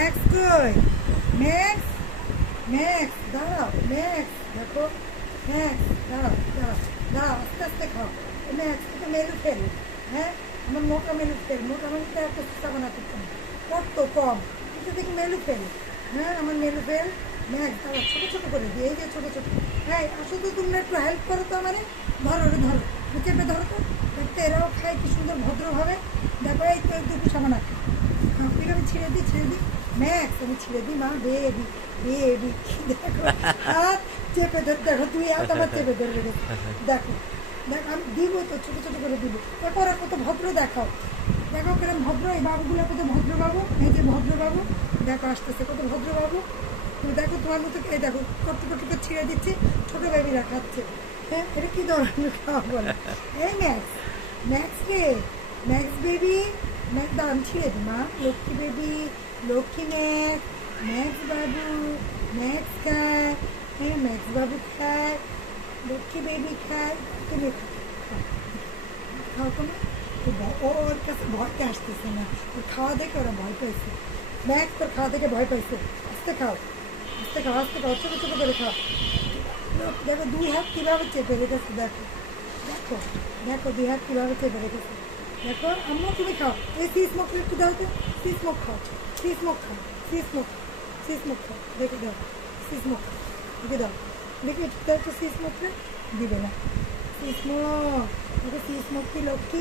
Max কই? Max, max দাঁড়াও, max দেখো, ম্যাক্স দাঁড়াও দাঁড়াও দাঁড়াও, আস্তে আস্তে খাও। ম্যাক্স তো মেরু ফেল, হ্যাঁ আমার মোটা মেরু ফেল, মোটা মেরুটা এত সুস্থা বানাতে চান কত কম, কিন্তু দেখি মেলু ফেল, হ্যাঁ আমার মেলু ফেল। ম্যাক্স দাঁড়া, ছোটো ছোটো করে দিই, এই যে ছোটো ছোটো। হ্যাঁ আসো তো, তোমরা একটু হেল্প করো তো আমারে, ধরো রে ধরো, চেপে ধরো তো, দেখতে এরাও খায় কি সুন্দর ভদ্রভাবে। দেখো এই তো একটু সাবানা আমি ছিঁড়ে দিই, ছিঁড়ে দিই। ম্যাক্স আমি ছিঁড়ে দিই, মা বেবি বেবি, দেখো আর চেপে ধর, দেখো তুই আর আমার চেপে ধরবে, দেখো দেখ আমি দিব তো, ছোটো ছোটো করে দিব। দেখো ওরা কত ভদ্র, দেখাও দেখো কিরম ভদ্র, এই বাবুগুলো কত ভদ্র বাবু, এই যে ভদ্র বাবু, দেখো আসতেছে কত ভদ্র বাবু। তুমি দেখো তোমার মতো, এই দেখো কত কত ছিঁড়ে দিচ্ছে, ছোটো বেবিরা খাচ্ছে। হ্যাঁ এটা কী ধরনের খাওয়া বলে? এই ম্যাক্স, ম্যাক্স রে, ম্যাক্স বেবি, ম্যাক্স দাম ছিঁড়ে দি মা, Lakshmi baby, Lakshmi max, max বাবু, ম্যাক্স খায়, হ্যাঁ ম্যাক্স বাবু খায়, লক্ষ্মী বেবি খায়, তুমি খাও, খাও তুমি। ওর কাছে ভয়টা আসতেছে না, ওর খাওয়া দেখে ওরা ভয় পাইছে। ম্যাক্স তোর খাওয়া দেখে ভয় পাইছে, আস্তে খাও, আস্তে খাও, আস্তে খাও, ছোটো ছোটো করে খাও। দেখো দুই হাত কীভাবে চেপে রেখেছে, দেখো দেখো দেখো দুই হাত কীভাবে চেপে রেখেছে। দেখো আম্মু তুমি খাও, এই সি স্মোক একটু দাও তো, সি স্মোক খাও, সি স্মোক খাও, সি স্মোক, সি স্মোক খাও, দেখে দাও, সি স্মোক দেখে দাও, দেখে একটু দাও তো সি স্মোকটা, দিবে না সি স্মোক, দেখো সি স্মোক কি লক্ষ্মী।